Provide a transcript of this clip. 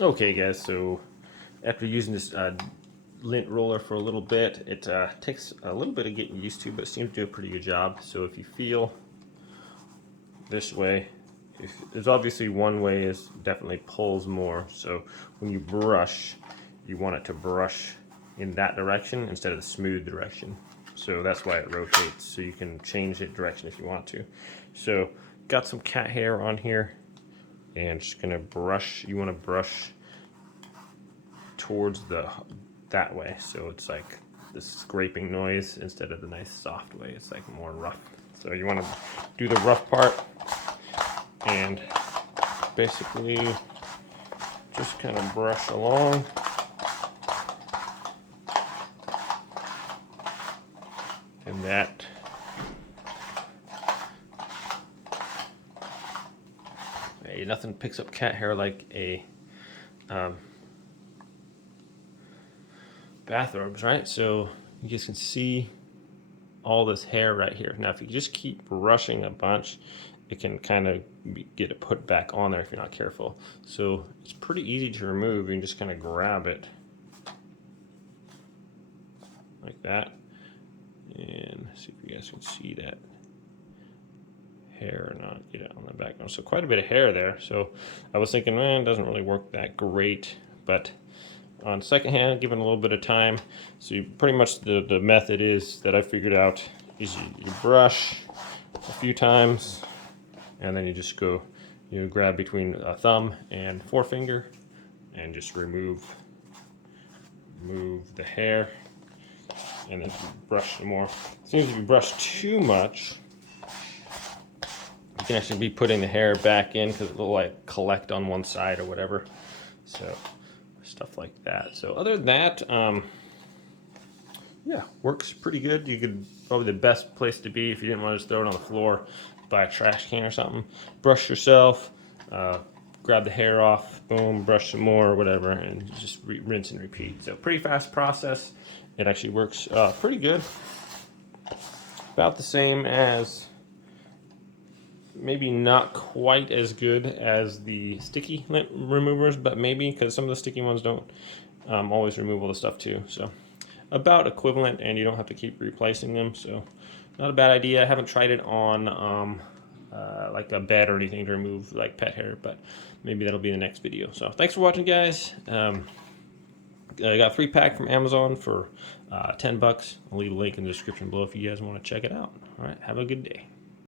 Okay guys, so after using this lint roller for a little bit, it takes a little bit of getting used to, but it seems to do a pretty good job. So if you feel this way, there's obviously one way is definitely pulls more. So when you brush, you want it to brush in that direction instead of the smooth direction. So that's why it rotates, so you can change the direction if you want to. So got some cat hair on here, and just gonna brush. You want to brush towards that way, so it's like this scraping noise instead of the nice soft way. It's like more rough. So you want to do the rough part and basically just kind of brush along. And that hey, nothing picks up cat hair like a bathrobes, right? So you guys can see all this hair right here. Now if you just keep brushing a bunch, it can kind of get it put back on there if you're not careful. So it's pretty easy to remove. You can just kind of grab it like that, and see if you guys can see that hair or not. Get it on the background. So quite a bit of hair there. So I was thinking, man, it doesn't really work that great, but on second hand, given a little bit of time. So you pretty much the method is that I figured out is you brush a few times, and then you just go, you grab between a thumb and forefinger and just remove the hair, and then brush some more. It seems if you brush too much, you can actually be putting the hair back in because it will like collect on one side or whatever. So stuff like that. So other than that, yeah, works pretty good. You could probably the best place to be if you didn't want to just throw it on the floor, buy a trash can or something. Brush yourself, grab the hair off, boom, brush some more or whatever, and just rinse and repeat. So pretty fast process. It actually works pretty good. About the same as, maybe not quite as good as the sticky lint removers, but maybe, because some of the sticky ones don't always remove all the stuff too. So about equivalent, and you don't have to keep replacing them. So not a bad idea. I haven't tried it on like a bed or anything to remove like pet hair, but maybe that'll be the next video. So thanks for watching, guys. I got a 3-pack from Amazon for $10. I'll leave a link in the description below if you guys want to check it out. All right, have a good day.